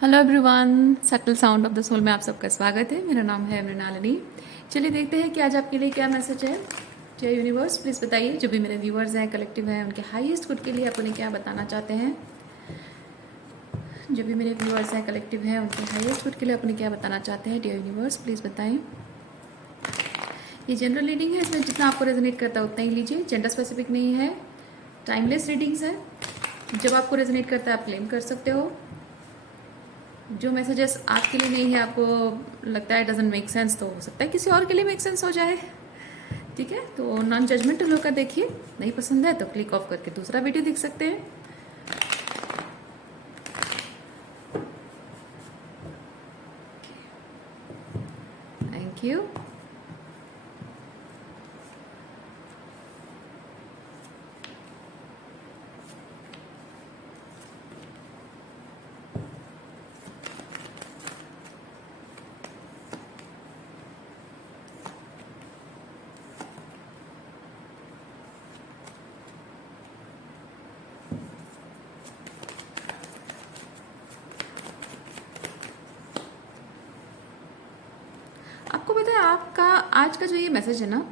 Hello everyone, subtle sound of the soul में आप सबका स्वागत है। मेरा नाम है मृणालिनी। चलिए देखते हैं कि आज आपके लिए क्या मैसेज है। जय यूनिवर्स, प्लीज़ बताइए, जो भी मेरे व्यूअर्स हैं, कलेक्टिव हैं, उनके हाईएस्ट गुड के लिए आप उन्हें क्या बताना चाहते हैं। जो भी मेरे व्यूअर्स हैं, कलेक्टिव हैं, उनके हाईएस्ट गुड के लिए आप उन्हें क्या बताना चाहते हैं। डियर यूनिवर्स, प्लीज़ बताएं। ये जनरल रीडिंग है, इसमें जितना आपको रेजोनेट करता है उतना ही लीजिए। जेंडर स्पेसिफिक नहीं है, टाइमलेस रीडिंग्स है। जब आपको रेजोनेट करता है आप क्लेम कर सकते हो। जो मैसेजेस आपके लिए नहीं है, आपको लगता है डजंट मेक सेंस, तो हो सकता है किसी और के लिए मेक सेंस हो जाए। ठीक है, तो नॉन जजमेंटल होकर देखिए। नहीं पसंद है तो क्लिक ऑफ करके दूसरा वीडियो देख सकते हैं। Thank you. आपको पता है, आपका आज का जो ये मैसेज है ना,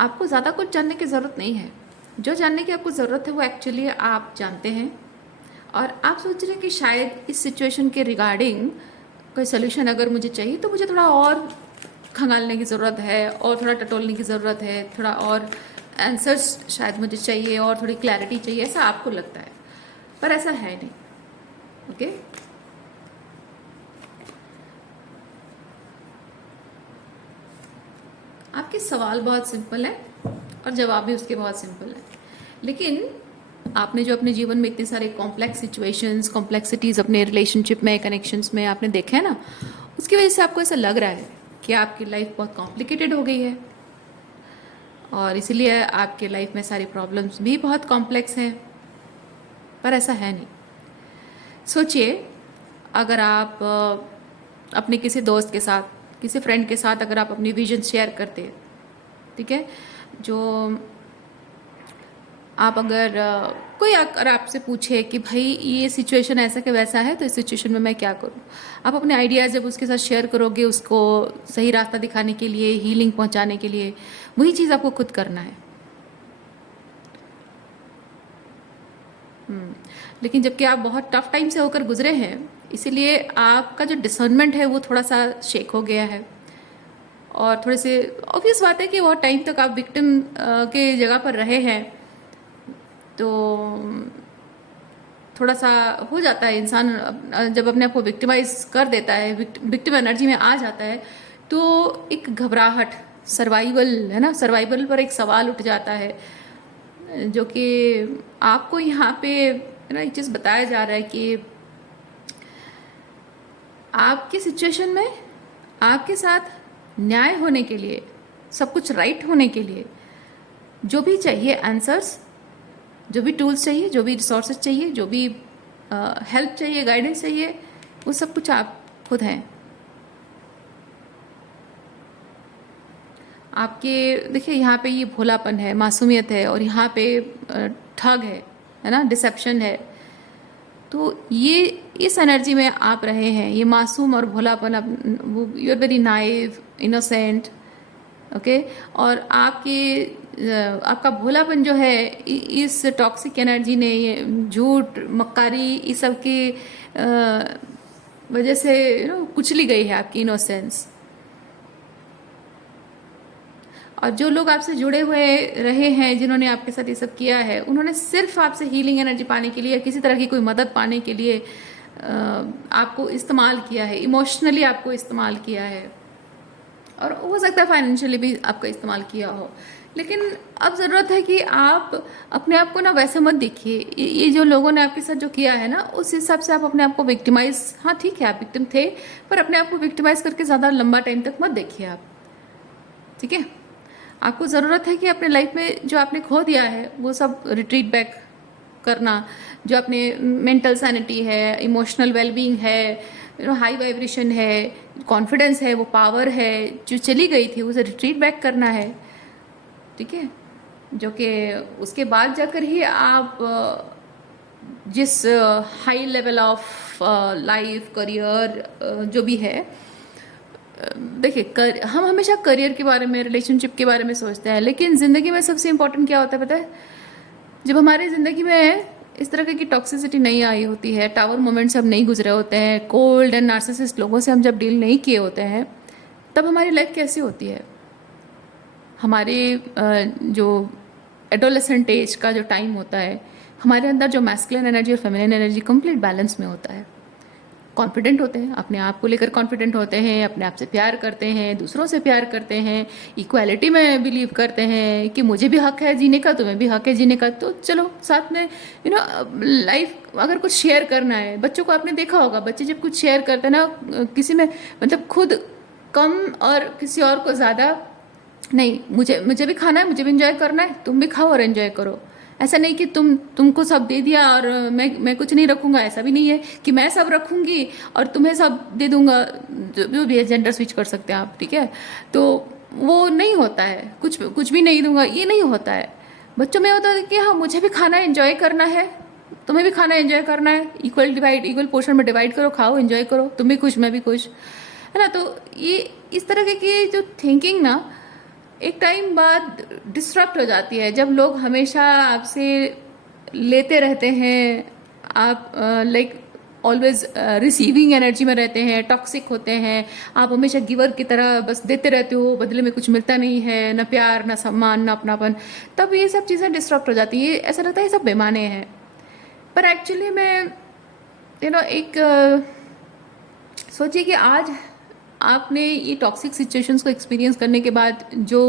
आपको ज़्यादा कुछ जानने की ज़रूरत नहीं है। जो जानने की आपको ज़रूरत है वो एक्चुअली आप जानते हैं। और आप सोच रहे हैं कि शायद इस सिचुएशन के रिगार्डिंग कोई सोल्यूशन अगर मुझे चाहिए तो मुझे थोड़ा और खंगालने की ज़रूरत है, और थोड़ा टटोलने की ज़रूरत है, थोड़ा और आंसर्स शायद मुझे चाहिए, और थोड़ी क्लैरिटी चाहिए, ऐसा आपको लगता है। पर ऐसा है नहीं। ओके, आपके सवाल बहुत सिंपल है और जवाब भी उसके बहुत सिंपल है। लेकिन आपने जो अपने जीवन में इतने सारे कॉम्प्लेक्स सिचुएशंस, कॉम्प्लेक्सिटीज़ अपने रिलेशनशिप में, कनेक्शंस में आपने देखे हैं ना, उसकी वजह से आपको ऐसा लग रहा है कि आपकी लाइफ बहुत कॉम्प्लिकेटेड हो गई है, और इसीलिए आपके लाइफ में सारी प्रॉब्लम्स भी बहुत कॉम्प्लेक्स हैं। पर ऐसा है नहीं। सोचिए, अगर आप अपने किसी दोस्त के साथ, किसी फ्रेंड के साथ अगर आप अपनी विजन शेयर करते, ठीक है, जो आप अगर कोई अगर आपसे पूछे कि भाई ये सिचुएशन ऐसा कि वैसा है, तो इस सिचुएशन में मैं क्या करूं, आप अपने आइडियाज़ जब उसके साथ शेयर करोगे, उसको सही रास्ता दिखाने के लिए, हीलिंग पहुंचाने के लिए, वही चीज़ आपको खुद करना है। लेकिन जबकि आप बहुत टफ टाइम से होकर गुजरे हैं, इसीलिए आपका जो डिसर्नमेंट है वो थोड़ा सा शेक हो गया है। और थोड़े से ऑब्वियस बात है कि बहुत टाइम तक आप विक्टिम के जगह पर रहे हैं, तो थोड़ा सा हो जाता है। इंसान जब अपने आप को विक्टिमाइज कर देता है, विक्टिम एनर्जी में आ जाता है, तो एक घबराहट, सर्वाइवल है ना, सर्वाइवल पर एक सवाल उठ जाता है, जो कि आपको यहाँ पे है ना एक चीज़ बताया जा रहा है कि आपकी सिचुएशन में आपके साथ न्याय होने के लिए, सब कुछ राइट होने के लिए जो भी चाहिए आंसर्स, जो भी टूल्स चाहिए, जो भी रिसोर्सेज चाहिए, जो भी हेल्प चाहिए, गाइडेंस चाहिए, वो सब कुछ आप खुद हैं। आपके देखिए, यहाँ पे ये भोलापन है, मासूमियत है, और यहाँ पे ठग है ना, डिसेप्शन है। तो ये इस एनर्जी में आप रहे हैं, ये मासूम और भोलापन, वो you are very naive, innocent. Okay, और आपका भोलापन जो है, इस टॉक्सिक एनर्जी ने, ये झूठ, मक्कारी, इस सब की वजह से कुचली गई है आपकी इनोसेंस। और जो लोग आपसे जुड़े हुए रहे हैं, जिन्होंने आपके साथ ये सब किया है, उन्होंने सिर्फ आपसे हीलिंग एनर्जी पाने के लिए, किसी तरह की कोई मदद पाने के लिए आपको इस्तेमाल किया है, इमोशनली आपको इस्तेमाल किया है, और हो सकता है फाइनेंशियली भी आपका इस्तेमाल किया हो। लेकिन अब ज़रूरत है कि आप अपने आप को ना वैसे मत देखिए। ये जो लोगों ने आपके साथ जो किया है ना, उस हिसाब से आप अपने आप को विक्टिमाइज, हाँ ठीक है आप विक्टिम थे, पर अपने आप को विक्टिमाइज करके ज़्यादा लंबा टाइम तक मत देखिए आप। ठीक है, आपको ज़रूरत है कि अपने लाइफ में जो आपने खो दिया है वो सब रिट्रीट बैक करना। जो अपने मेंटल सैनिटी है, इमोशनल वेलबींग है, हाई वाइब्रेशन है, कॉन्फिडेंस है, वो पावर है जो चली गई थी, उसे रिट्रीट बैक करना है। ठीक है, जो कि उसके बाद जाकर ही आप जिस high level of life career जो भी है, देखिए हम हमेशा करियर के बारे में, रिलेशनशिप के बारे में सोचते हैं, लेकिन ज़िंदगी में सबसे इम्पोर्टेंट क्या होता है पता है? जब हमारी ज़िंदगी में इस तरह की टॉक्सिसिटी नहीं आई होती है, टावर मोमेंट से हम नहीं गुजरे होते हैं, कोल्ड एंड नार्सिसिस्ट लोगों से हम जब डील नहीं किए होते हैं, तब हमारी लाइफ कैसी होती है? हमारे जो एडोलेसेंट एज का जो टाइम होता है, हमारे अंदर जो मैस्कुलिन एनर्जी और फेमिनिन एनर्जी कंप्लीट बैलेंस में होता है। कॉन्फिडेंट होते हैं, अपने आप को लेकर कॉन्फिडेंट होते हैं, अपने आप से प्यार करते हैं, दूसरों से प्यार करते हैं, इक्वालिटी में बिलीव करते हैं कि मुझे भी हक है जीने का, तुम्हें भी हक है जीने का, तो चलो साथ में लाइफ अगर कुछ शेयर करना है। बच्चों को आपने देखा होगा, बच्चे जब कुछ शेयर करते हैं ना किसी में, मतलब खुद कम और किसी और को ज़्यादा नहीं, मुझे मुझे भी खाना है, मुझे भी इंजॉय करना है, तुम भी खाओ और एंजॉय करो। ऐसा नहीं कि तुमको सब दे दिया और मैं कुछ नहीं रखूंगा, ऐसा भी नहीं है कि मैं सब रखूंगी और तुम्हें सब दे दूंगा। जो भी है, जेंडर स्विच कर सकते हैं आप, ठीक है? तो वो नहीं होता है, कुछ कुछ भी नहीं दूंगा, ये नहीं होता है। बच्चों में होता है कि हाँ मुझे भी खाना एंजॉय करना है, तुम्हें भी खाना एंजॉय करना है, इक्वल पोर्शन में डिवाइड करो, खाओ एंजॉय करो, तुम भी खुश मैं भी खुश, है ना? तो ये इस तरह की जो थिंकिंग ना एक टाइम बाद डिस्टर्ब हो जाती है, जब लोग हमेशा आपसे लेते रहते हैं, आप लाइक ऑलवेज रिसीविंग एनर्जी में रहते हैं, टॉक्सिक होते हैं, आप हमेशा गिवर की तरह बस देते रहते हो, बदले में कुछ मिलता नहीं है, ना प्यार ना सम्मान ना अपनापन, तब ये सब चीज़ें डिस्टर्ब हो जाती है। ऐसा लगता है ये सब बेमाने हैं, पर एक्चुअली में एक सोचिए कि आज आपने ये टॉक्सिक सिचुएशंस को एक्सपीरियंस करने के बाद जो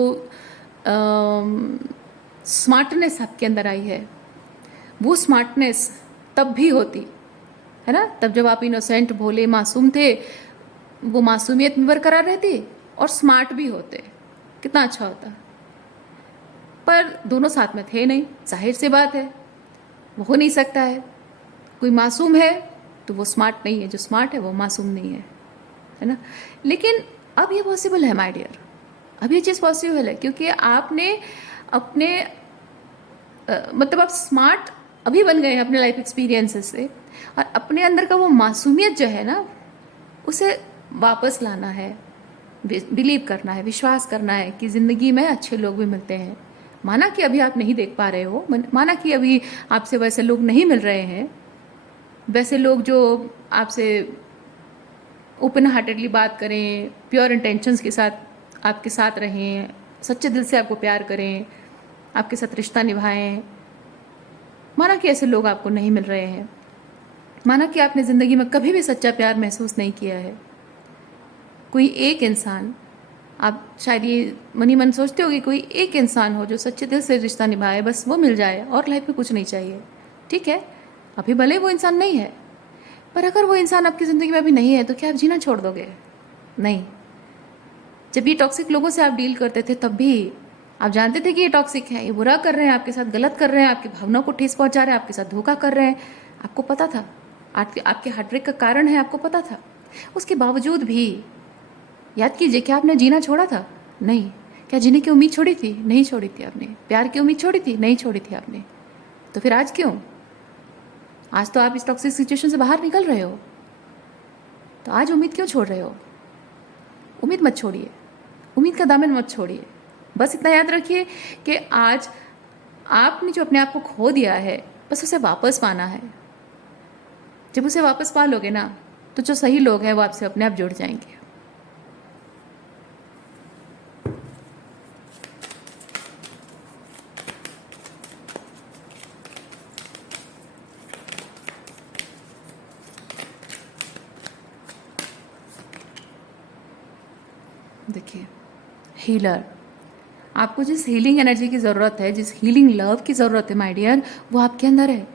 स्मार्टनेस आपके अंदर आई है, वो स्मार्टनेस तब भी होती है ना, तब जब आप इनोसेंट भोले मासूम थे, वो मासूमियत में बरकरार रहती और स्मार्ट भी होते, कितना अच्छा होता। पर दोनों साथ में थे नहीं, जाहिर सी बात है वो हो नहीं सकता है। कोई मासूम है तो वो स्मार्ट नहीं है, जो स्मार्ट है वो मासूम नहीं है ना? लेकिन अब ये पॉसिबल है माय डियर, अब ये चीज़ पॉसिबल है क्योंकि आपने अपने मतलब आप स्मार्ट अभी बन गए हैं अपने लाइफ एक्सपीरियंसेस से, और अपने अंदर का वो मासूमियत जो है ना, उसे वापस लाना है, बिलीव करना है, विश्वास करना है कि ज़िंदगी में अच्छे लोग भी मिलते हैं। माना कि अभी आप नहीं देख पा रहे हो, माना कि अभी आपसे वैसे लोग नहीं मिल रहे हैं, वैसे लोग जो आपसे ओपन हार्टेडली बात करें, प्योर इंटेंशंस के साथ आपके साथ रहें, सच्चे दिल से आपको प्यार करें, आपके साथ रिश्ता निभाएं, माना कि ऐसे लोग आपको नहीं मिल रहे हैं, माना कि आपने ज़िंदगी में कभी भी सच्चा प्यार महसूस नहीं किया है, कोई एक इंसान, आप शायद ये मनी मन सोचते हो कि कोई एक इंसान हो जो सच्चे दिल से रिश्ता निभाए, बस वो मिल जाए और लाइफ में कुछ नहीं चाहिए, ठीक है? अभी भले वो इंसान नहीं है, पर अगर वो इंसान आपकी ज़िंदगी में अभी नहीं है तो क्या आप जीना छोड़ दोगे? नहीं। जब ये टॉक्सिक लोगों से आप डील करते थे तब भी आप जानते थे कि ये टॉक्सिक है, ये बुरा कर रहे हैं, आपके साथ गलत कर रहे हैं, आपकी भावनाओं को ठेस पहुंचा रहे हैं, आपके साथ धोखा कर रहे हैं, आपको पता था, आपके हार्ट ब्रेक का कारण है, आपको पता था। उसके बावजूद भी याद कीजिए, क्या आपने जीना छोड़ा था? नहीं। क्या जीने की उम्मीद छोड़ी थी? नहीं छोड़ी थी आपने। प्यार की उम्मीद छोड़ी थी? नहीं छोड़ी थी आपने। तो फिर आज क्यों? आज तो आप इस टॉक्सिक सिचुएशन से बाहर निकल रहे हो, तो आज उम्मीद क्यों छोड़ रहे हो? उम्मीद मत छोड़िए, उम्मीद का दामन मत छोड़िए। बस इतना याद रखिए कि आज आपने जो अपने आप को खो दिया है, बस उसे वापस पाना है। जब उसे वापस पा लोगे ना, तो जो सही लोग हैं वो आपसे अपने आप जुड़ जाएंगे। देखिए, हीलर, आपको जिस हीलिंग एनर्जी की ज़रूरत है, जिस हीलिंग लव की ज़रूरत है माय डियर, वो आपके अंदर है।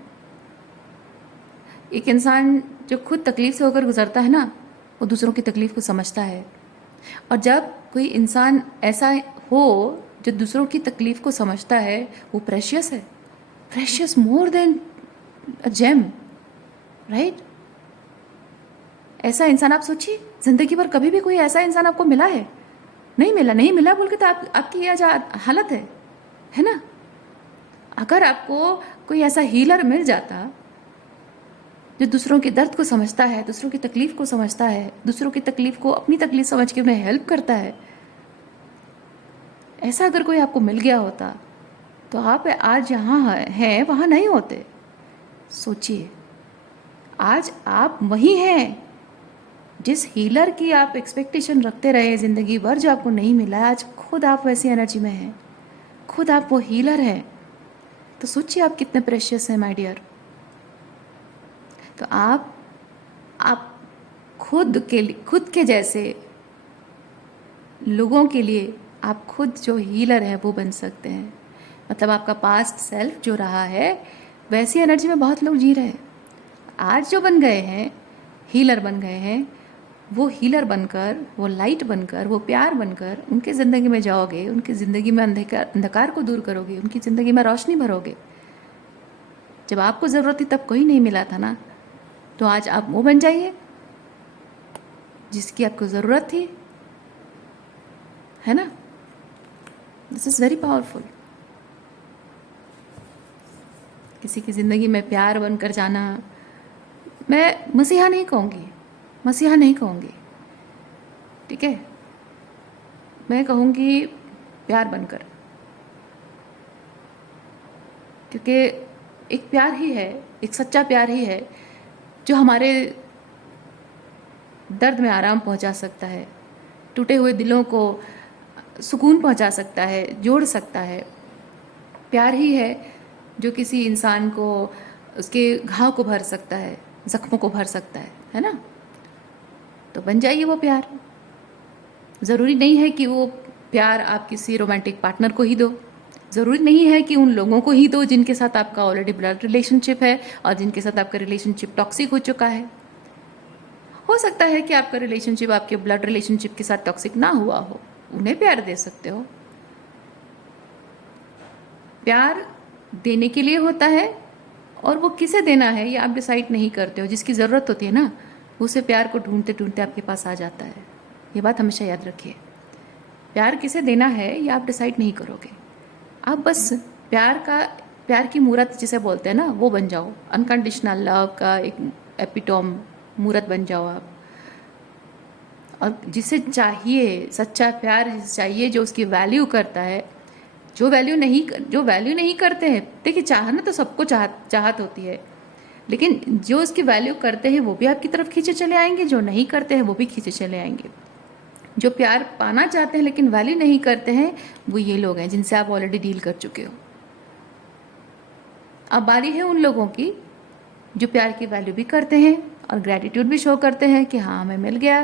एक इंसान जो खुद तकलीफ से होकर गुजरता है ना, वो दूसरों की तकलीफ को समझता है। और जब कोई इंसान ऐसा हो जो दूसरों की तकलीफ को समझता है, वो प्रेशियस है, precious more than a gem, right? ऐसा इंसान आप सोचिए, जिंदगी भर कभी भी कोई ऐसा इंसान आपको मिला है? नहीं मिला, नहीं मिला बोल के तो आपकी आज हालत है ना? अगर आपको कोई ऐसा हीलर मिल जाता जो दूसरों के दर्द को समझता है, दूसरों की तकलीफ़ को समझता है, दूसरों की तकलीफ़ को अपनी तकलीफ़ समझ के उन्हें हेल्प करता है, ऐसा अगर कोई आपको मिल गया होता तो आप आज जहाँ हैं वहाँ नहीं होते। सोचिए, आज आप वही हैं जिस हीलर की आप एक्सपेक्टेशन रखते रहे ज़िंदगी भर, जो आपको नहीं मिला, आज खुद आप वैसी एनर्जी में हैं, खुद आप वो हीलर हैं। तो सोचिए आप कितने प्रेशियस हैं माय डियर। तो आप खुद के जैसे लोगों के लिए आप खुद जो हीलर हैं वो बन सकते हैं। मतलब आपका पास्ट सेल्फ जो रहा है वैसी एनर्जी में बहुत लोग जी रहे हैं। आज जो बन गए हैं, हीलर बन गए हैं, वो हीलर बनकर, वो लाइट बनकर, वो प्यार बनकर उनकी ज़िंदगी में जाओगे, उनकी ज़िंदगी में अंधकार को दूर करोगे, उनकी ज़िंदगी में रोशनी भरोगे। जब आपको ज़रूरत थी तब कोई नहीं मिला था ना, तो आज आप वो बन जाइए जिसकी आपको ज़रूरत थी, है ना। This is very powerful. किसी की ज़िंदगी में प्यार बनकर जाना, मैं मसीहा नहीं कहूँगी, ठीक है, मैं कहूँगी प्यार बनकर, क्योंकि एक प्यार ही है, एक सच्चा प्यार ही है जो हमारे दर्द में आराम पहुंचा सकता है, टूटे हुए दिलों को सुकून पहुंचा सकता है, जोड़ सकता है। प्यार ही है जो किसी इंसान को उसके घाव को भर सकता है, जख्मों को भर सकता है ना। तो बन जाइए वो प्यार। ज़रूरी नहीं है कि वो प्यार आप किसी रोमांटिक पार्टनर को ही दो, ज़रूरी नहीं है कि उन लोगों को ही दो जिनके साथ आपका ऑलरेडी ब्लड रिलेशनशिप है और जिनके साथ आपका रिलेशनशिप टॉक्सिक हो चुका है। हो सकता है कि आपका रिलेशनशिप आपके ब्लड रिलेशनशिप के साथ टॉक्सिक ना हुआ हो, उन्हें प्यार दे सकते हो। प्यार देने के लिए होता है और वो किसे देना है ये आप डिसाइड नहीं करते हो। जिसकी ज़रूरत होती है ना, उसे प्यार को ढूंढते ढूंढते आपके पास आ जाता है। ये बात हमेशा याद रखिए। प्यार किसे देना है ये आप डिसाइड नहीं करोगे, आप बस प्यार की मूरत जिसे बोलते हैं ना, वो बन जाओ। अनकंडीशनल लव का एक एपिटोम मूरत बन जाओ आप। और जिसे चाहिए सच्चा प्यार चाहिए, जो उसकी वैल्यू करता है, जो वैल्यू नहीं करते हैं। देखिए, चाहना तो सबको चाहत होती है, लेकिन जो उसकी वैल्यू करते हैं वो भी आपकी तरफ खींचे चले आएंगे, जो नहीं करते हैं वो भी खींचे चले आएंगे। जो प्यार पाना चाहते हैं लेकिन वैल्यू नहीं करते हैं, वो ये लोग हैं जिनसे आप ऑलरेडी डील कर चुके हो। अब बारी है उन लोगों की जो प्यार की वैल्यू भी करते हैं और ग्रैटिट्यूड भी शो करते हैं कि हाँ हमें मिल गया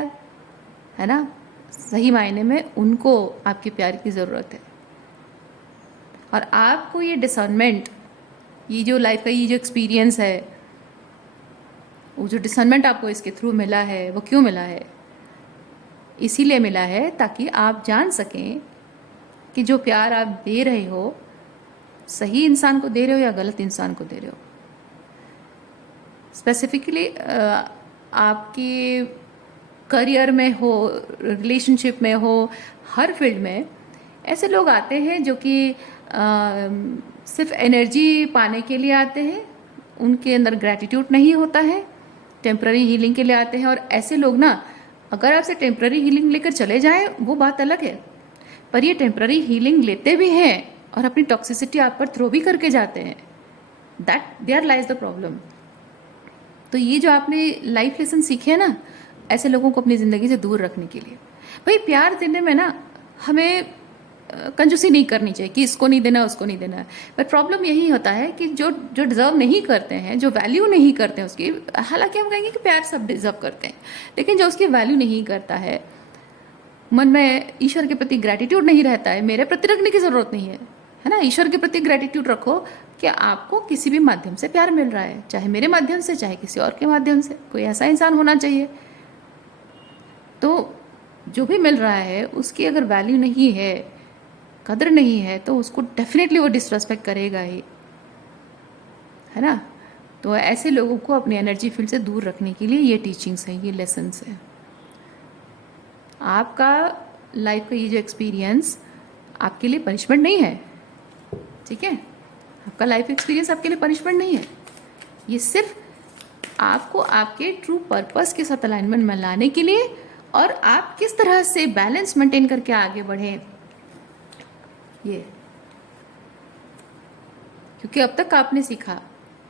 है ना। सही मायने में उनको आपके प्यार की ज़रूरत है। और आपको ये डिसर्नमेंट, ये जो लाइफ का ये जो एक्सपीरियंस है, वो जो डिसर्नमेंट आपको इसके थ्रू मिला है, वो क्यों मिला है? इसीलिए मिला है ताकि आप जान सकें कि जो प्यार आप दे रहे हो, सही इंसान को दे रहे हो या गलत इंसान को दे रहे हो। स्पेसिफिकली आपके करियर में हो, रिलेशनशिप में हो, हर फील्ड में ऐसे लोग आते हैं जो कि सिर्फ एनर्जी पाने के लिए आते हैं, उनके अंदर ग्रैटिट्यूड नहीं होता है, टेम्प्ररी हीलिंग के लिए आते हैं। और ऐसे लोग ना, अगर आपसे टेम्प्ररी हीलिंग लेकर चले जाएं वो बात अलग है, पर ये टेम्प्ररी हीलिंग लेते भी हैं और अपनी टॉक्सिसिटी आप पर थ्रो भी करके जाते हैं। That there lies the problem. तो ये जो आपने लाइफ लेसन सीखे हैं ना, ऐसे लोगों को अपनी ज़िंदगी से दूर रखने के लिए। भाई प्यार देने में ना हमें कंजूसी नहीं करनी चाहिए कि इसको नहीं देना उसको नहीं देना है। पर प्रॉब्लम यही होता है कि जो डिज़र्व नहीं करते हैं, जो वैल्यू नहीं करते हैं उसकी, हालांकि हम कहेंगे कि प्यार सब डिज़र्व करते हैं, लेकिन जो उसकी वैल्यू नहीं करता है, मन में ईश्वर के प्रति ग्रैटिट्यूड नहीं रहता है, मेरे प्रति रखने की ज़रूरत नहीं है ना। ईश्वर के प्रति ग्रैटिट्यूड रखो कि आपको किसी भी माध्यम से प्यार मिल रहा है, चाहे मेरे माध्यम से चाहे किसी और के माध्यम से। कोई ऐसा इंसान होना चाहिए। तो जो भी मिल रहा है उसकी अगर वैल्यू नहीं है, कदर नहीं है, तो उसको डेफिनेटली वो डिसरेस्पेक्ट करेगा ही, है ना। तो ऐसे लोगों को अपनी एनर्जी फील्ड से दूर रखने के लिए ये टीचिंग्स हैं, ये लेसन्स हैं। आपका लाइफ का ये जो एक्सपीरियंस आपके लिए पनिशमेंट नहीं है, ठीक है। आपका लाइफ एक्सपीरियंस आपके लिए पनिशमेंट नहीं है, ये सिर्फ आपको आपके ट्रू पर्पस के साथ अलाइनमेंट में लाने के लिए, और आप किस तरह से बैलेंस मेंटेन करके आगे बढ़ें। ये क्योंकि अब तक आपने सीखा,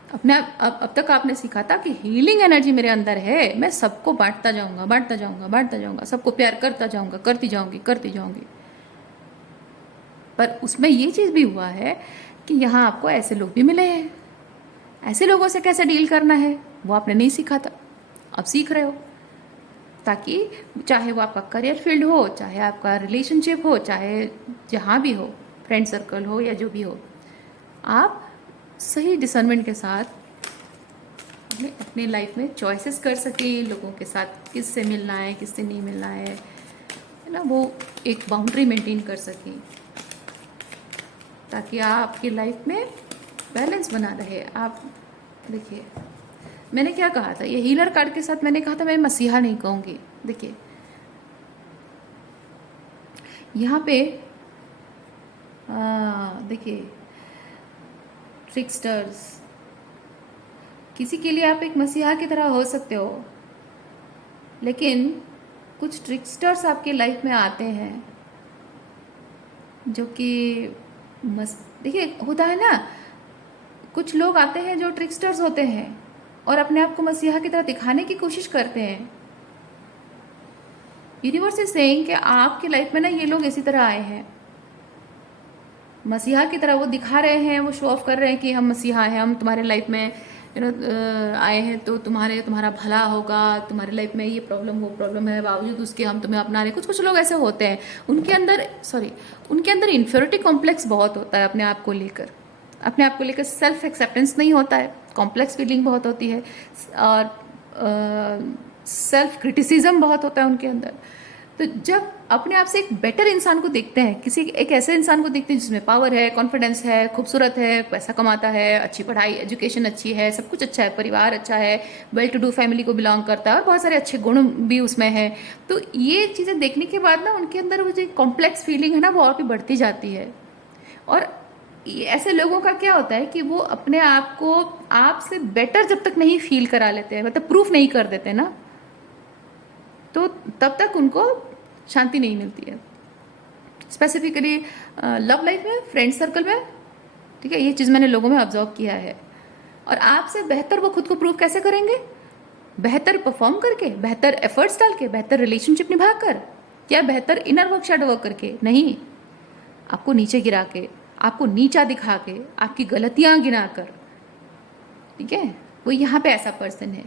अब तक आपने सीखा था कि हीलिंग एनर्जी मेरे अंदर है, मैं सबको बांटता जाऊंगा, बांटता जाऊंगा, बांटता जाऊंगा, सबको प्यार करता जाऊंगा, करती जाऊंगी, करती जाऊंगी। पर उसमें ये चीज़ भी हुआ है कि यहाँ आपको ऐसे लोग भी मिले हैं। ऐसे लोगों से कैसे डील करना है वो आपने नहीं सीखा था, अब सीख रहे हो। ताकि चाहे वो आपका करियर फील्ड हो, चाहे आपका रिलेशनशिप हो, चाहे जहाँ भी हो, फ्रेंड सर्कल हो या जो भी हो, आप सही डिसर्नमेंट के साथ अपने लाइफ में चॉइसेस कर सके, लोगों के साथ किससे मिलना है, किससे नहीं मिलना है ना, वो एक बाउंड्री मेंटेन कर सकें, ताकि आपकी लाइफ में बैलेंस बना रहे। आप देखिए, मैंने क्या कहा था, ये हीलर कार्ड के साथ मैंने कहा था मैं मसीहा नहीं कहूँगी। देखिए यहाँ पे देखिए ट्रिकस्टर्स, किसी के लिए आप एक मसीहा की तरह हो सकते हो, लेकिन कुछ ट्रिकस्टर्स आपके लाइफ में आते हैं जो कि देखिए होता है ना, कुछ लोग आते हैं जो ट्रिकस्टर्स होते हैं और अपने आप को मसीहा की तरह दिखाने की कोशिश करते हैं। यूनिवर्स इज सेइंग कि आपकी लाइफ में ना ये लोग इसी तरह आए हैं, मसीहा की तरह वो दिखा रहे हैं, वो शो ऑफ कर रहे हैं कि हम मसीहा हैं, हम तुम्हारे लाइफ में आए हैं तो तुम्हारा भला होगा, तुम्हारे लाइफ में ये प्रॉब्लम वो प्रॉब्लम है, बावजूद उसके हम तुम्हें अपना रहे। कुछ लोग ऐसे होते हैं, उनके अंदर इन्फीरियरिटी कॉम्प्लेक्स बहुत होता है, अपने आप को लेकर सेल्फ एक्सेप्टेंस नहीं होता है, कॉम्प्लेक्स फीलिंग बहुत होती है, और सेल्फ क्रिटिसिज्म बहुत होता है उनके अंदर। तो जब अपने आप से एक बेटर इंसान को देखते हैं, एक ऐसे इंसान को देखते हैं जिसमें पावर है, कॉन्फिडेंस है, खूबसूरत है, पैसा कमाता है, अच्छी पढ़ाई एजुकेशन अच्छी है, सब कुछ अच्छा है, परिवार अच्छा है, वेल टू डू फैमिली को बिलोंग करता है और बहुत सारे अच्छे गुण भी उसमें हैं, तो ये चीज़ें देखने के बाद ना उनके अंदर वो जो कॉम्प्लेक्स फीलिंग है ना वो और भी बढ़ती जाती है। और ऐसे लोगों का क्या होता है कि वो अपने आप को आपसे बेटर जब तक नहीं फील करा लेते हैं, मतलब प्रूफ नहीं कर देते ना, तो तब तक उनको शांति नहीं मिलती है। स्पेसिफिकली लव लाइफ में, फ्रेंड सर्कल में, ठीक है, ये चीज़ मैंने लोगों में ऑब्जर्व किया है। और आपसे बेहतर वो खुद को प्रूव कैसे करेंगे? बेहतर परफॉर्म करके, बेहतर एफर्ट्स डाल के, बेहतर रिलेशनशिप निभा कर, या बेहतर इनर वर्क शैडो वर्क करके? नहीं, आपको नीचे गिरा के, आपको नीचा दिखा के, आपकी गलतियां गिना कर, ठीक है, वो यहाँ पे ऐसा पर्सन है।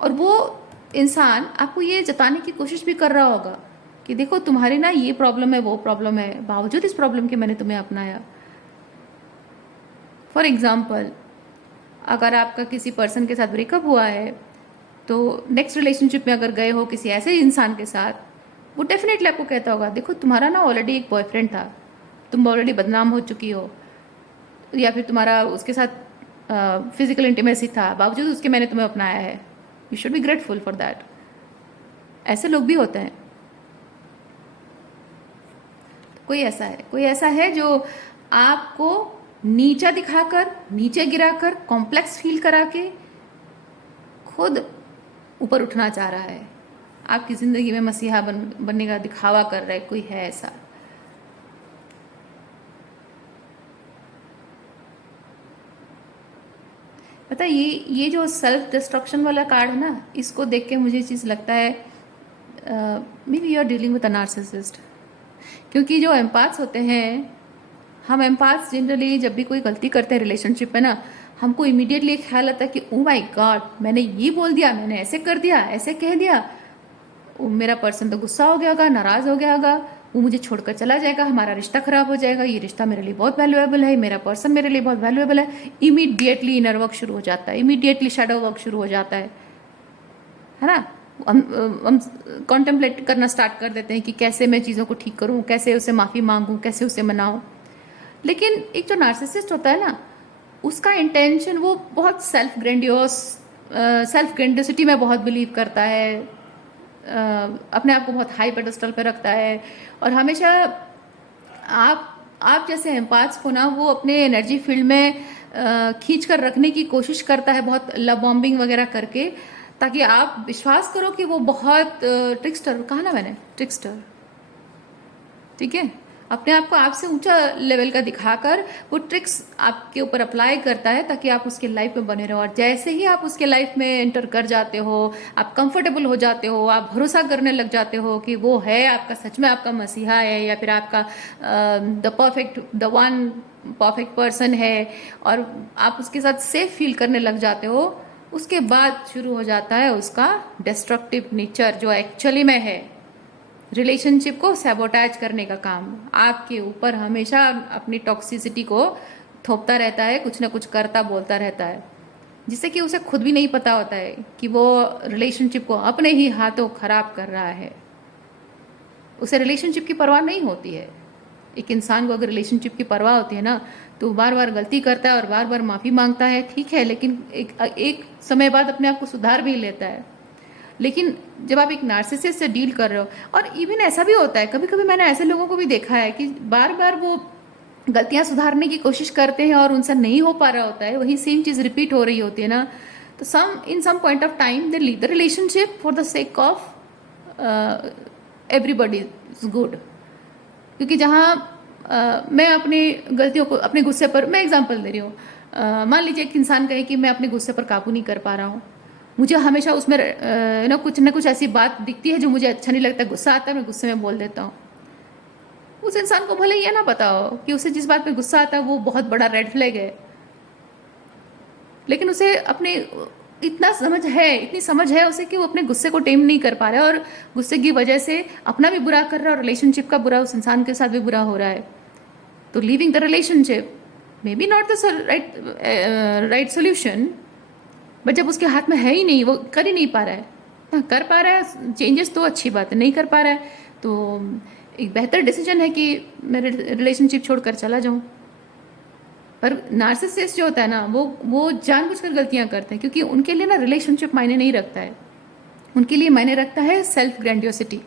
और वो इंसान आपको ये जताने की कोशिश भी कर रहा होगा कि देखो तुम्हारी ना ये प्रॉब्लम है, वो प्रॉब्लम है, बावजूद इस प्रॉब्लम के मैंने तुम्हें अपनाया। फॉर एग्जाम्पल, अगर आपका किसी पर्सन के साथ ब्रेकअप हुआ है तो नेक्स्ट रिलेशनशिप में अगर गए हो किसी ऐसे इंसान के साथ, वो डेफिनेटली आपको कहता होगा देखो तुम्हारा ना ऑलरेडी एक बॉयफ्रेंड था, तुम ऑलरेडी बदनाम हो चुकी हो, या फिर तुम्हारा उसके साथ फिजिकल इंटीमेसी था, बावजूद उसके मैंने तुम्हें अपनाया है, you should be grateful for that. ऐसे लोग भी होते हैं। कोई ऐसा है जो आपको नीचा दिखाकर, नीचे गिराकर, कॉम्प्लेक्स फील करा के खुद ऊपर उठना चाह रहा है, आपकी जिंदगी में मसीहा बनने का दिखावा कर रहा है। कोई है ऐसा? पता है, ये जो सेल्फ डिस्ट्रक्शन वाला कार्ड है ना, इसको देख के मुझे चीज़ लगता है maybe you are dealing with a narcissist. क्योंकि जो एम्पाथ्स होते हैं, हम एम्पाथ्स जनरली जब भी कोई गलती करते हैं रिलेशनशिप में ना, हमको इमीडिएटली एक ख्याल आता है कि ओ माय गॉड, मैंने ये बोल दिया, मैंने ऐसे कर दिया, ऐसे कह दिया, मेरा पर्सन तो गुस्सा हो गया होगा, नाराज़ हो गया होगा, वो मुझे छोड़कर चला जाएगा, हमारा रिश्ता खराब हो जाएगा, ये रिश्ता मेरे लिए बहुत वैल्यूएबल है, मेरा पर्सन मेरे लिए बहुत वैल्यूएबल है। इमीडिएटली इनर वर्क शुरू हो जाता है, इमीडिएटली शैडो वर्क शुरू हो जाता है ना। हम कॉन्टेम्पलेट करना स्टार्ट कर देते हैं कि कैसे मैं चीज़ों को ठीक करूं, कैसे उसे माफ़ी मांगूं, कैसे उसे मनाऊं। लेकिन एक जो नार्सिसिस्ट होता है ना, उसका इंटेंशन, वो बहुत सेल्फ ग्रेंडियोसिटी में बहुत बिलीव करता है, अपने आप को बहुत हाई पेडेस्टल पे रखता है, और हमेशा आप जैसे एम्पाथ्स को ना वो अपने एनर्जी फील्ड में खींच कर रखने की कोशिश करता है, बहुत लव बॉम्बिंग वगैरह करके, ताकि आप विश्वास करो कि वो बहुत ट्रिक्स्टर, कहा ना मैंने, ट्रिक्स्टर, ठीक है, अपने आप को आपसे ऊंचा लेवल का दिखाकर वो ट्रिक्स आपके ऊपर अप्लाई करता है ताकि आप उसके लाइफ में बने रहो। और जैसे ही आप उसके लाइफ में एंटर कर जाते हो, आप कंफर्टेबल हो जाते हो, आप भरोसा करने लग जाते हो कि वो है आपका, सच में आपका मसीहा है, या फिर आपका द वन परफेक्ट पर्सन है, और आप उसके साथ सेफ फील करने लग जाते हो, उसके बाद शुरू हो जाता है उसका डिस्ट्रक्टिव नेचर, जो एक्चुअली में है रिलेशनशिप को सैबोटैज करने का काम। आपके ऊपर हमेशा अपनी टॉक्सिसिटी को थोपता रहता है, कुछ ना कुछ करता बोलता रहता है, जिससे कि उसे खुद भी नहीं पता होता है कि वो रिलेशनशिप को अपने ही हाथों खराब कर रहा है। उसे रिलेशनशिप की परवाह नहीं होती है। एक इंसान को अगर रिलेशनशिप की परवाह होती है ना, तो बार बार गलती करता है और बार बार माफ़ी मांगता है, ठीक है, लेकिन एक समय बाद अपने आप को सुधार भी लेता है। लेकिन जब आप एक नार्सिसिस्ट से डील कर रहे हो, और इवन ऐसा भी होता है, कभी कभी मैंने ऐसे लोगों को भी देखा है कि बार बार वो गलतियां सुधारने की कोशिश करते हैं और उनसे नहीं हो पा रहा होता है, वही सेम चीज़ रिपीट हो रही होती है ना, तो some point of time they leave the relationship for the sake of everybody is good. क्योंकि जहाँ मैं अपनी गलतियों को, अपने गुस्से पर, मैं एग्जांपल दे रही हूँ, मान लीजिए एक इंसान कहे कि मैं अपने गुस्से पर काबू नहीं कर पा रहा हूँ, मुझे हमेशा उसमें कुछ ना कुछ ऐसी बात दिखती है जो मुझे अच्छा नहीं लगता, गुस्सा आता है, मैं गुस्से में बोल देता हूँ। उस इंसान को भले ये ना पता हो कि उसे जिस बात पे गुस्सा आता है वो बहुत बड़ा रेड फ्लैग है, लेकिन उसे अपने इतनी समझ है उसे कि वो अपने गुस्से को टेम नहीं कर पा रहा है, और गुस्से की वजह से अपना भी बुरा कर रहा है और रिलेशनशिप का बुरा उस इंसान के साथ भी बुरा हो रहा है। तो leaving the relationship may be not the right solution, but जब उसके हाथ में है ही नहीं, वो कर ही नहीं पा रहा है, हाँ कर पा रहा है चेंजेस तो अच्छी बात है, नहीं कर पा रहा है तो एक बेहतर डिसीजन है कि मैं रिलेशनशिप छोड़कर चला जाऊं। पर नार्सिसिस्ट जो होता है ना, वो जानबूझकर गलतियां करते हैं, क्योंकि उनके लिए ना रिलेशनशिप मायने नहीं रखता है, उनके लिए मायने रखता है सेल्फ ग्रैंडियोसिटी।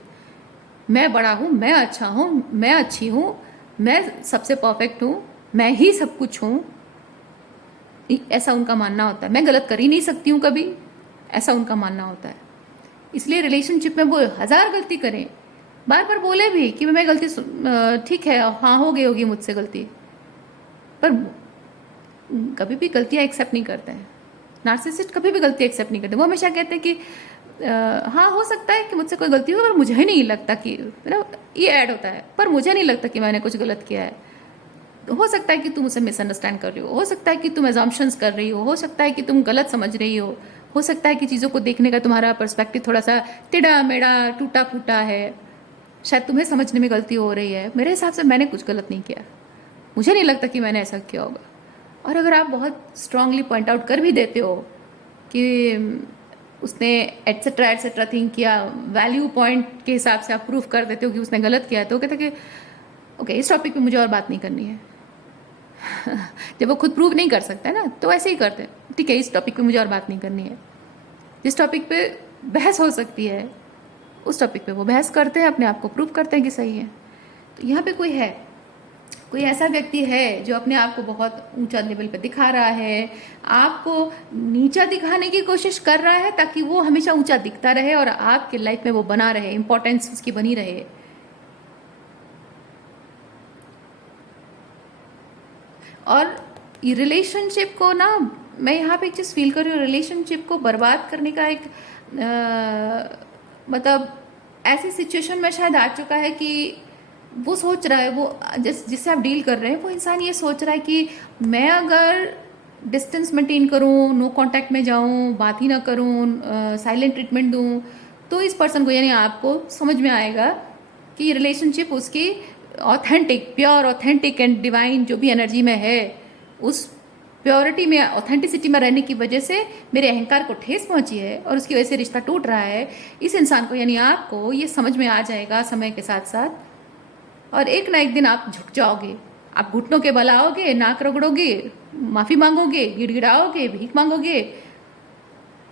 मैं बड़ा हूँ, मैं अच्छा हूँ, मैं अच्छी हूँ, मैं सबसे परफेक्ट हूँ, मैं ही सब कुछ हूँ, ऐसा उनका मानना होता है। मैं गलत कर ही नहीं सकती हूँ कभी, ऐसा उनका मानना होता है। इसलिए रिलेशनशिप में वो 1000 गलती करें, बार बार बोले भी कि मैं गलती, ठीक है, हाँ हो गई होगी मुझसे गलती, पर कभी भी गलतियाँ एक्सेप्ट नहीं करते हैं। नार्सिसिस्ट कभी भी गलती एक्सेप्ट नहीं करते, वो हमेशा कहते हैं कि हाँ हो सकता है कि मुझसे कोई गलती हो, पर मुझे ही नहीं लगता कि ये ऐड होता है, पर मुझे नहीं लगता कि मैंने कुछ गलत किया है। हो सकता है कि तुम उसे मिसअंडरस्टैंड कर रही हो सकता है कि तुम एजम्पशंस कर रही हो सकता है कि तुम गलत समझ रही हो सकता है कि चीज़ों को देखने का तुम्हारा पर्सपेक्टिव थोड़ा सा टेढ़ा मेढ़ा टूटा फूटा है, शायद तुम्हें समझने में गलती हो रही है। मेरे हिसाब से मैंने कुछ गलत नहीं किया, मुझे नहीं लगता कि मैंने ऐसा किया होगा। और अगर आप बहुत स्ट्रांगली पॉइंट आउट कर भी देते हो कि उसने एटसेट्रा थिंक किया, वैल्यू पॉइंट के हिसाब से आप प्रूफ कर देते हो कि उसने गलत किया है, तो कहते कि ओके इस टॉपिक पे मुझे और बात नहीं करनी है। जब वो खुद प्रूव नहीं कर सकता है ना, तो ऐसे ही करते हैं, ठीक है इस टॉपिक पे मुझे और बात नहीं करनी है। जिस टॉपिक पे बहस हो सकती है उस टॉपिक पे वो बहस करते हैं, अपने आप को प्रूव करते हैं कि सही है। तो यहाँ पे कोई ऐसा व्यक्ति है जो अपने आप को बहुत ऊंचा लेवल पे दिखा रहा है, आपको नीचा दिखाने की कोशिश कर रहा है ताकि वो हमेशा ऊंचा दिखता रहे और आपके लाइफ में वो बना रहे, इंपॉर्टेंस उसकी बनी रहे। और रिलेशनशिप को ना, मैं यहाँ पे एक चीज़ फील कर रही हूँ, रिलेशनशिप को बर्बाद करने का एक मतलब ऐसी सिचुएशन में शायद आ चुका है कि वो सोच रहा है, वो जिससे आप डील कर रहे हैं वो इंसान ये सोच रहा है कि मैं अगर डिस्टेंस मेंटेन करूँ, नो कांटेक्ट में जाऊँ, बात ही ना करूँ, साइलेंट ट्रीटमेंट दूँ, तो इस पर्सन को यानी आपको समझ में आएगा कि रिलेशनशिप उसकी authentic, pure authentic and divine जो भी एनर्जी में है, उस प्योरिटी में, ऑथेंटिसिटी में रहने की वजह से मेरे अहंकार को ठेस पहुंची है और उसकी वजह से रिश्ता टूट रहा है। इस इंसान को यानी आपको ये समझ में आ जाएगा समय के साथ साथ, और एक ना एक दिन आप झुक जाओगे, आप घुटनों के बल आओगे, नाक रगड़ोगे, माफ़ी मांगोगे, गिड़गिड़ाओगे, भीख मांगोगे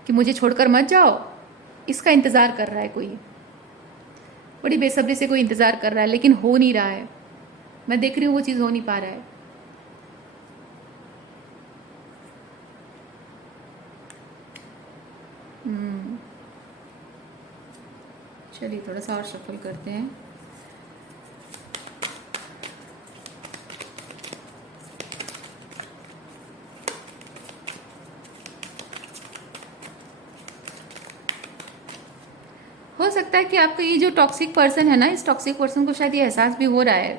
कि मुझे छोड़कर मत जाओ। इसका इंतज़ार कर रहा है कोई, बड़ी बेसब्री से कोई इंतज़ार कर रहा है, लेकिन हो नहीं रहा है। मैं देख रही हूँ वो चीज़ हो नहीं पा रहा है। चलिए थोड़ा सा और शफल करते हैं। हो सकता है कि आपका ये जो टॉक्सिक पर्सन है ना, इस टॉक्सिक पर्सन को शायद ये एहसास भी हो रहा है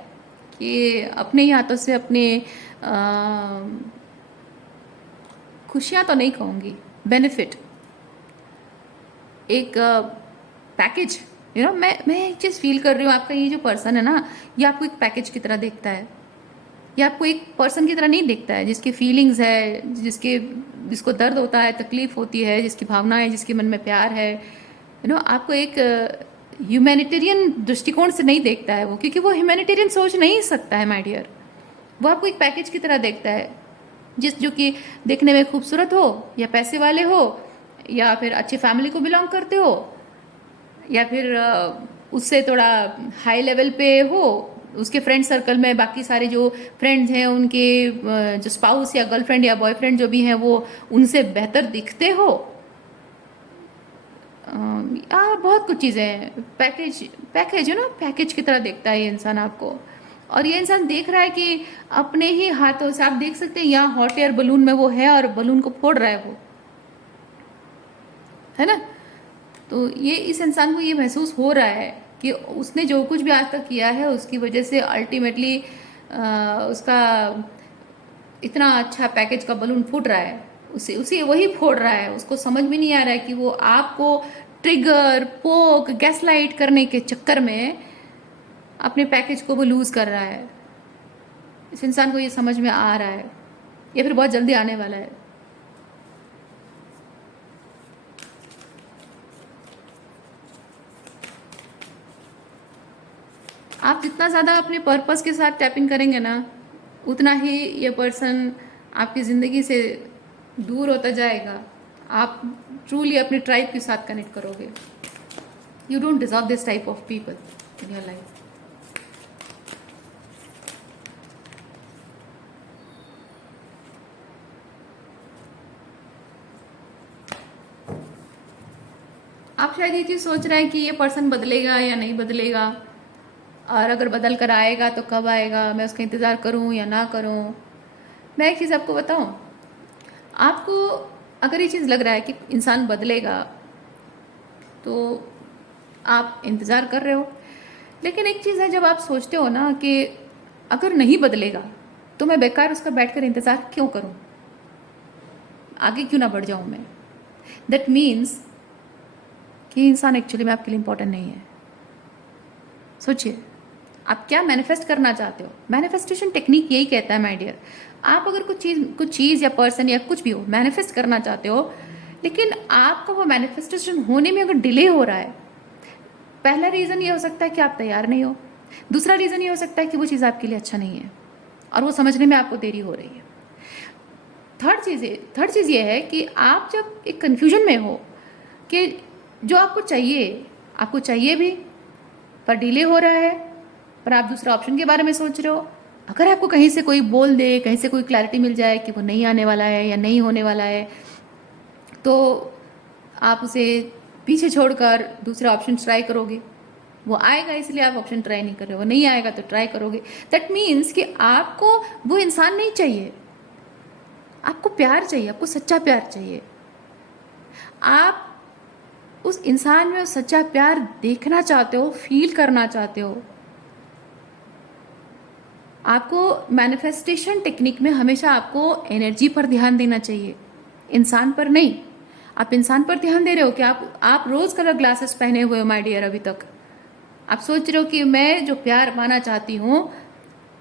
कि अपने ही हाथों से अपने खुशियाँ तो नहीं कहूँगी, बेनिफिट, एक पैकेज, मैं एक चीज़ फील कर रही हूँ, आपका ये जो पर्सन है ना, ये आपको एक पैकेज की तरह देखता है। ये आपको एक पर्सन की तरह नहीं देखता है जिसकी फीलिंग्स है, जिसको दर्द होता है, तकलीफ होती है, जिसकी भावना है, जिसके मन में प्यार है। आपको एक ह्यूमैनिटेरियन दृष्टिकोण से नहीं देखता है वो, क्योंकि वो ह्यूमैनिटेरियन सोच नहीं सकता है माय डियर। वो आपको एक पैकेज की तरह देखता है, जो कि देखने में खूबसूरत हो, या पैसे वाले हो, या फिर अच्छी फैमिली को बिलोंग करते हो, या फिर उससे थोड़ा हाई लेवल पे हो, उसके फ्रेंड सर्कल में बाकी सारे जो फ्रेंड्स हैं उनके जो स्पाउस या गर्लफ्रेंड या बॉयफ्रेंड जो भी हैं वो उनसे बेहतर दिखते हो। बहुत कुछ चीज़ें हैं, पैकेज पैकेज की तरह देखता है ये इंसान आपको। और ये इंसान देख रहा है कि अपने ही हाथों से, आप देख सकते हैं यहाँ हॉट एयर बलून में वो है और बलून को फोड़ रहा है वो, है ना। तो ये इस इंसान को ये महसूस हो रहा है कि उसने जो कुछ भी आज तक किया है उसकी वजह से अल्टीमेटली उसका इतना अच्छा पैकेज का बलून फूट रहा है, उसे वही फोड़ रहा है। उसको समझ में नहीं आ रहा है कि वो आपको ट्रिगर, पोक, गैसलाइट करने के चक्कर में अपने पैकेज को वो लूज कर रहा है। इस इंसान को ये समझ में आ रहा है, या फिर बहुत जल्दी आने वाला है। आप जितना ज़्यादा अपने पर्पस के साथ टैपिंग करेंगे ना, उतना ही ये पर्सन आपकी ज़िंदगी से दूर होता जाएगा। आप ट्रूली अपने ट्राइब के साथ कनेक्ट करोगे। You don't deserve this type of people in your life. आप शायद ये चीज़ सोच रहे हैं कि ये पर्सन बदलेगा या नहीं बदलेगा, और अगर बदल कर आएगा तो कब आएगा, मैं उसका इंतज़ार करूं या ना करूं। मैं एक चीज़ आपको बताऊं, आपको अगर ये चीज़ लग रहा है कि इंसान बदलेगा तो आप इंतज़ार कर रहे हो। लेकिन एक चीज़ है, जब आप सोचते हो ना कि अगर नहीं बदलेगा तो मैं बेकार उसका बैठकर इंतज़ार क्यों करूं, आगे क्यों ना बढ़ जाऊं मैं, दैट मीन्स कि इंसान एक्चुअली में आपके लिए इंपॉर्टेंट नहीं है। सोचिए आप क्या मैनिफेस्ट करना चाहते हो। मैनिफेस्टेशन टेक्निक यही कहता है माय डियर, आप अगर कुछ चीज़ या पर्सन या कुछ भी हो मैनिफेस्ट करना चाहते हो, लेकिन आपका वो मैनिफेस्टेशन होने में अगर डिले हो रहा है, पहला रीज़न ये हो सकता है कि आप तैयार नहीं हो। दूसरा रीज़न ये हो सकता है कि वो चीज़ आपके लिए अच्छा नहीं है और वो समझने में आपको देरी हो रही है। थर्ड चीज़ ये है कि आप जब एक कन्फ्यूजन में हो कि जो आपको चाहिए भी पर डिले हो रहा है, पर आप दूसरा ऑप्शन के बारे में सोच रहे हो। अगर आपको कहीं से कोई बोल दे, कहीं से कोई क्लैरिटी मिल जाए कि वो नहीं आने वाला है या नहीं होने वाला है, तो आप उसे पीछे छोड़कर दूसरा ऑप्शन ट्राई करोगे। वो आएगा इसलिए आप ऑप्शन ट्राई नहीं कर रहे हो, वो नहीं आएगा तो ट्राई करोगे। दैट मीन्स कि आपको वो इंसान नहीं चाहिए, आपको प्यार चाहिए, आपको सच्चा प्यार चाहिए। आप उस इंसान में सच्चा प्यार देखना चाहते हो, फील करना चाहते हो। आपको मैनिफेस्टेशन टेक्निक में हमेशा आपको एनर्जी पर ध्यान देना चाहिए, इंसान पर नहीं। आप इंसान पर ध्यान दे रहे हो कि आप रोज कलर ग्लासेस पहने हुए हो माय डियर। अभी तक आप सोच रहे हो कि मैं जो प्यार पाना चाहती हूँ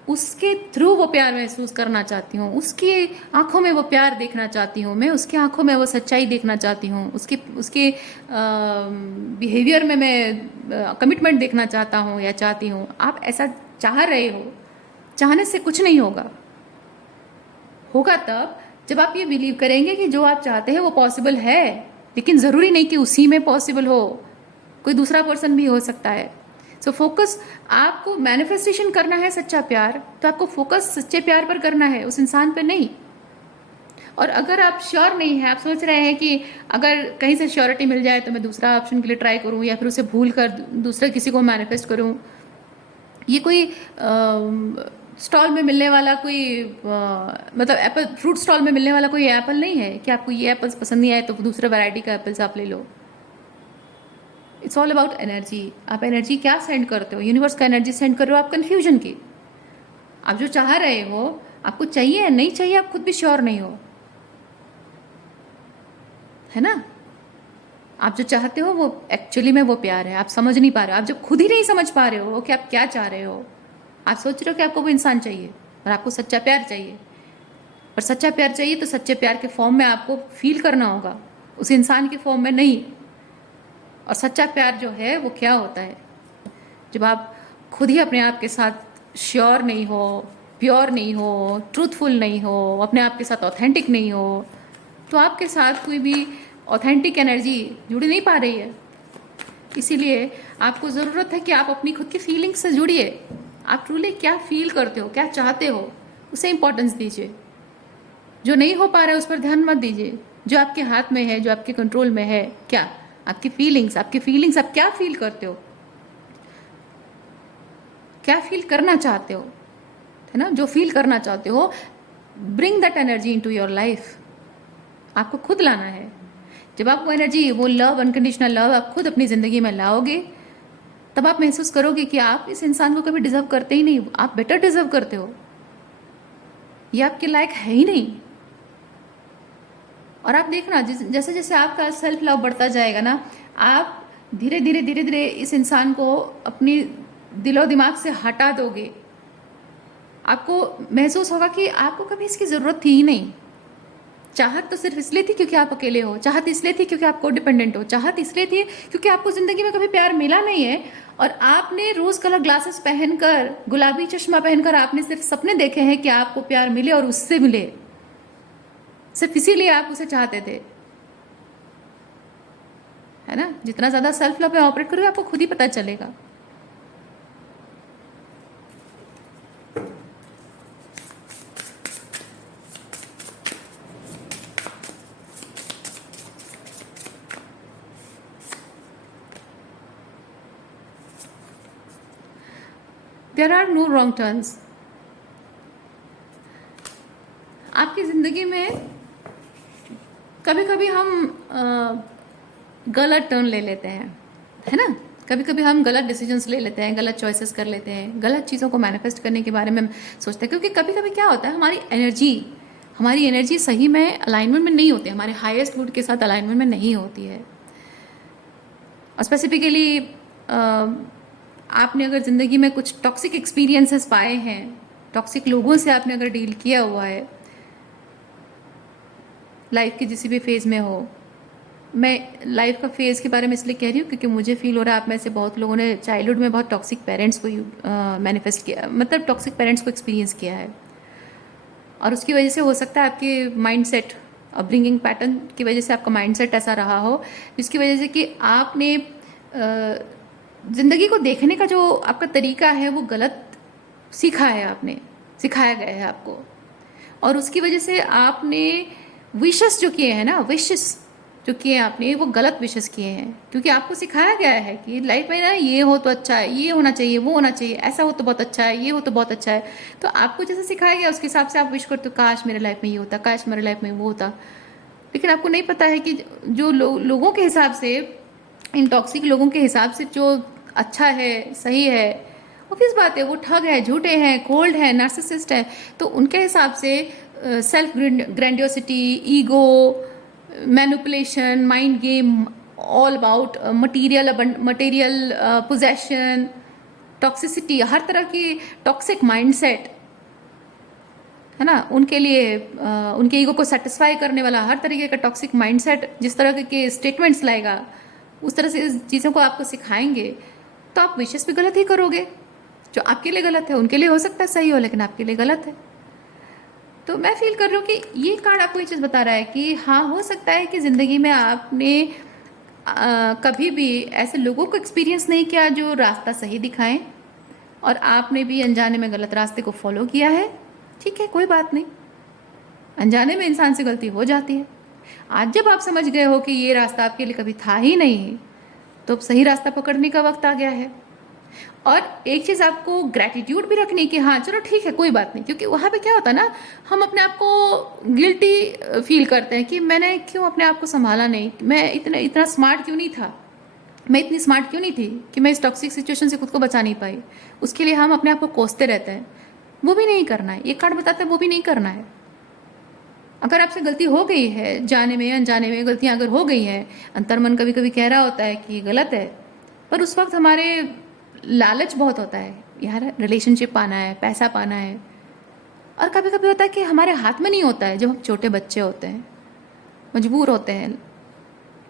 उसके थ्रू वो प्यार महसूस करना चाहती हूँ, उसकी आंखों में वो प्यार देखना चाहती हूँ, मैं उसकी आंखों में वो सच्चाई देखना चाहती हूँ, उसके बिहेवियर में मैं कमिटमेंट देखना चाहता हूँ या चाहती हूँ। आप ऐसा चाह रहे हो। चाहने से कुछ नहीं होगा तब जब आप ये बिलीव करेंगे कि जो आप चाहते हैं वो पॉसिबल है। लेकिन ज़रूरी नहीं कि उसी में पॉसिबल हो, कोई दूसरा पर्सन भी हो सकता है। सो फोकस, आपको मैनिफेस्टेशन करना है सच्चा प्यार, तो आपको फोकस सच्चे प्यार पर करना है, उस इंसान पर नहीं। और अगर आप श्योर नहीं है, आप सोच रहे हैं कि अगर कहीं से श्योरिटी मिल जाए तो मैं दूसरा ऑप्शन के लिए ट्राई करूं या फिर उसे भूल कर दूसरे किसी को मैनिफेस्ट करूं, ये कोई स्टॉल में मिलने वाला कोई मतलब एप्पल फ्रूट स्टॉल में मिलने वाला कोई एप्पल नहीं है कि आपको ये एप्पल्स पसंद नहीं आए तो दूसरे वैरायटी का एप्पल्स आप ले लो। It's all about energy. आप एनर्जी क्या सेंड करते हो, यूनिवर्स का एनर्जी सेंड कर रहे हो आप कन्फ्यूजन की। आप जो चाह रहे हो आपको चाहिए या नहीं चाहिए, आप खुद भी श्योर नहीं हो, है ना। आप जो चाहते हो वो एक्चुअली में वो प्यार है, आप समझ नहीं पा रहे हो। आप जब खुद ही नहीं समझ पा रहे हो कि आप क्या चाह रहे हो, आप सोच रहे हो कि आपको वो इंसान चाहिए और आपको सच्चा प्यार चाहिए, और सच्चा प्यार चाहिए तो सच्चे प्यार के फॉर्म में आपको फील करना होगा, उस इंसान के फॉर्म में नहीं। और सच्चा प्यार जो है वो क्या होता है, जब आप खुद ही अपने आप के साथ श्योर नहीं हो, प्योर नहीं हो, ट्रूथफुल नहीं हो, अपने आप के साथ ऑथेंटिक नहीं हो, तो आपके साथ कोई भी ऑथेंटिक एनर्जी जुड़ नहीं पा रही है। इसीलिए आपको ज़रूरत है कि आप अपनी खुद की फीलिंग्स से जुड़िए। आप ट्रूली क्या फील करते हो, क्या चाहते हो, उसे इंपॉर्टेंस दीजिए। जो नहीं हो पा रहा है उस पर ध्यान मत दीजिए। जो आपके हाथ में है, जो आपके कंट्रोल में है, क्या आपकी फीलिंग्स, आप क्या फील करते हो, क्या फील करना चाहते हो, है ना। जो फील करना चाहते हो, bring that energy into your life. आपको खुद लाना है। जब आप वो एनर्जी, वो लव, अनकंडीशनल लव आप खुद अपनी ज़िंदगी में लाओगे, तब आप महसूस करोगे कि आप इस इंसान को कभी डिजर्व करते ही नहीं, आप बेटर डिजर्व करते हो, ये आपके लायक है ही नहीं। और आप देखना, जैसे जैसे आपका सेल्फ लव बढ़ता जाएगा ना, आप धीरे धीरे धीरे धीरे इस इंसान को अपनी दिलो दिमाग से हटा दोगे। आपको महसूस होगा कि आपको कभी इसकी ज़रूरत थी ही नहीं। चाहत तो सिर्फ इसलिए थी क्योंकि आप अकेले हो, चाहत इसलिए थी क्योंकि आप कोडिपेंडेंट हो, चाहत इसलिए थी क्योंकि आपको ज़िंदगी में कभी प्यार मिला नहीं है, और आपने रोज़ कलर ग्लासेस पहनकर, गुलाबी चश्मा पहनकर आपने सिर्फ सपने देखे हैं कि आपको प्यार मिले और उससे मिले। सिर्फ इसीलिए आप उसे चाहते थे, है ना। जितना ज़्यादा सेल्फ लव में ऑपरेट करोगे आपको खुद ही पता चलेगा। There are no wrong turns. आपकी ज़िंदगी में कभी कभी हम गलत टर्न ले लेते हैं, है ना। कभी कभी हम गलत डिसीजंस ले लेते हैं, गलत चॉइसेस कर लेते हैं, गलत चीज़ों को मैनिफेस्ट करने के बारे में हम सोचते हैं। क्योंकि कभी कभी क्या होता है, हमारी एनर्जी सही में अलाइनमेंट में नहीं होती, हमारे हाईएस्ट गुड के साथ अलाइनमेंट में नहीं होती है। और स्पेसिफिकली आपने अगर ज़िंदगी में कुछ टॉक्सिक एक्सपीरियंसेस पाए हैं, टॉक्सिक लोगों से आपने अगर डील किया हुआ है लाइफ के किसी भी फेज़ में हो। मैं लाइफ का फेज़ के बारे में इसलिए कह रही हूँ क्योंकि मुझे फील हो रहा है आप में से बहुत लोगों ने चाइल्डहुड में बहुत टॉक्सिक पेरेंट्स को मैनिफेस्ट किया, मतलब टॉक्सिक पेरेंट्स को एक्सपीरियंस किया है। और उसकी वजह से हो सकता है आपके माइंडसेट, अपब्रिंगिंग पैटर्न की वजह से आपका माइंडसेट ऐसा रहा हो, जिसकी वजह से कि आपने ज़िंदगी को देखने का जो आपका तरीका है वो गलत सीखा है, आपने सिखाया गया है आपको। और उसकी वजह से आपने विशेस जो किए हैं ना, विशेस जो किए आपने वो गलत विशेस किए हैं, क्योंकि आपको सिखाया गया है कि लाइफ में ना ये हो तो अच्छा है, ये होना चाहिए, वो होना चाहिए, ऐसा हो तो बहुत अच्छा है, ये हो तो बहुत अच्छा है। तो आपको जैसे सिखाया गया उसके हिसाब से आप विश करते हो काश मेरे लाइफ में ये होता, काश मेरे लाइफ में वो होता। लेकिन आपको नहीं पता है कि जो लोगों के हिसाब से, इन टॉक्सिक लोगों के हिसाब से जो अच्छा है, सही है, वो किस बात है, वो ठग है, झूठे हैं, कोल्ड है, नार्सिसिस्ट है। तो उनके हिसाब से self grandiosity, ego, manipulation, mind game, all about material possession, toxicity, हर तरह की टॉक्सिक माइंडसेट, है ना। उनके लिए उनके ईगो को सेटिस्फाई करने वाला हर तरीके का टॉक्सिक माइंडसेट जिस तरह के स्टेटमेंट्स लाएगा, उस तरह से इस चीज़ों को आपको सिखाएंगे, तो आप विशेष भी गलत ही करोगे। जो आपके लिए गलत है उनके लिए हो सकता है सही हो, लेकिन आपके लिए गलत है। तो मैं फील कर रही हूँ कि ये कार्ड आपको ये चीज़ बता रहा है कि हाँ, हो सकता है कि ज़िंदगी में आपने कभी भी ऐसे लोगों को एक्सपीरियंस नहीं किया जो रास्ता सही दिखाएं, और आपने भी अनजाने में गलत रास्ते को फॉलो किया है। ठीक है, कोई बात नहीं, अनजाने में इंसान से गलती हो जाती है। आज जब आप समझ गए हो कि ये रास्ता आपके लिए कभी था ही नहीं, तो अब सही रास्ता पकड़ने का वक्त आ गया है। और एक चीज़ आपको ग्रैटिट्यूड भी रखनी कि हाँ चलो ठीक है कोई बात नहीं, क्योंकि वहाँ पे क्या होता है ना, हम अपने आप को गिल्टी फील करते हैं कि मैंने क्यों अपने आप को संभाला नहीं, मैं इतना इतना स्मार्ट क्यों नहीं था, मैं इतनी स्मार्ट क्यों नहीं थी कि मैं इस टॉक्सिक सिचुएशन से खुद को बचा नहीं पाई। उसके लिए हम अपने आप को कोसते रहते हैं। वो भी नहीं करना है, ये कार्ड बताता है वो भी नहीं करना है। अगर आपसे गलती हो गई है, जाने में अनजाने में गलतियां अगर हो गई हैं, अंतर्मन कभी कभी कह रहा होता है कि ये गलत है, पर उस वक्त हमारे लालच बहुत होता है, यार रिलेशनशिप पाना है, पैसा पाना है। और कभी कभी होता है कि हमारे हाथ में नहीं होता है, जब हम छोटे बच्चे होते हैं, मजबूर होते हैं,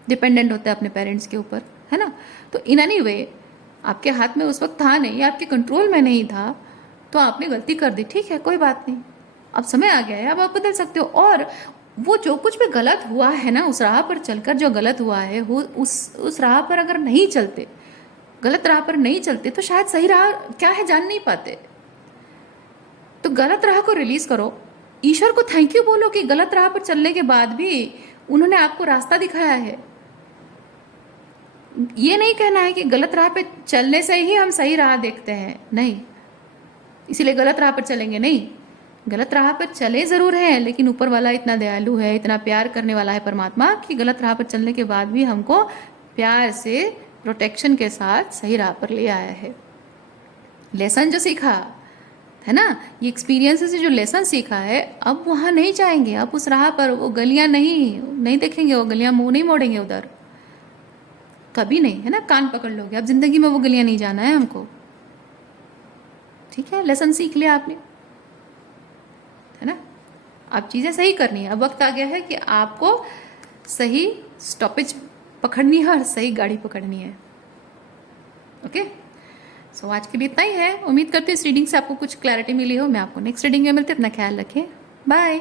डिपेंडेंट होते हैं अपने पेरेंट्स के ऊपर, है ना। तो इन एनी वे आपके हाथ में उस वक्त था नहीं, आपके कंट्रोल में नहीं था, तो आपने गलती कर दी, ठीक है कोई बात नहीं, अब समय आ गया है, अब आप बदल सकते हो। और वो जो कुछ भी गलत हुआ है ना, उस राह पर चलकर जो गलत हुआ है, वो उस राह पर अगर नहीं चलते, गलत राह पर नहीं चलते, तो शायद सही राह क्या है जान नहीं पाते। तो गलत राह को रिलीज करो, ईश्वर को थैंक यू बोलो कि गलत राह पर चलने के बाद भी उन्होंने आपको रास्ता दिखाया है। ये नहीं कहना है कि गलत राह पे चलने से ही हम सही राह देखते हैं, नहीं, इसीलिए गलत राह पर चलेंगे, नहीं, गलत राह पर चले जरूर हैं, लेकिन ऊपर वाला इतना दयालु है, इतना प्यार करने वाला है परमात्मा, कि गलत राह पर चलने के बाद भी हमको प्यार से प्रोटेक्शन के साथ सही राह पर ले आया है। लेसन जो सीखा है ना, ये एक्सपीरियंस से जो लेसन सीखा है, अब वहाँ नहीं जाएंगे, अब उस राह पर वो गलियाँ नहीं देखेंगे, वो गलियाँ मुंह नहीं मोड़ेंगे उधर, कभी नहीं, है ना। कान पकड़ लोगे, अब जिंदगी में वो गलियाँ नहीं जाना है हमको, ठीक है, लेसन सीख लिया आपने, है ना। अब चीज़ें सही करनी है, अब वक्त आ गया है कि आपको सही स्टॉपेज पकड़नी है और सही गाड़ी पकड़नी है। ओके, सो आज के लिए इतना ही है। उम्मीद करती हूँ इस रीडिंग से आपको कुछ क्लैरिटी मिली हो। मैं आपको नेक्स्ट रीडिंग में मिलती हूँ। अपना ख्याल रखें, बाय।